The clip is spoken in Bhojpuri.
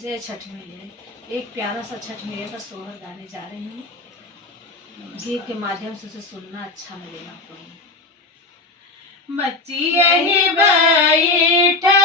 जय छठ मैया। एक प्यारा सा छठ मैया का सोहर गाने जा रही हूँ। गीत के माध्यम से उसे सुनना अच्छा लगेगा आपको। मचिया ही बैठा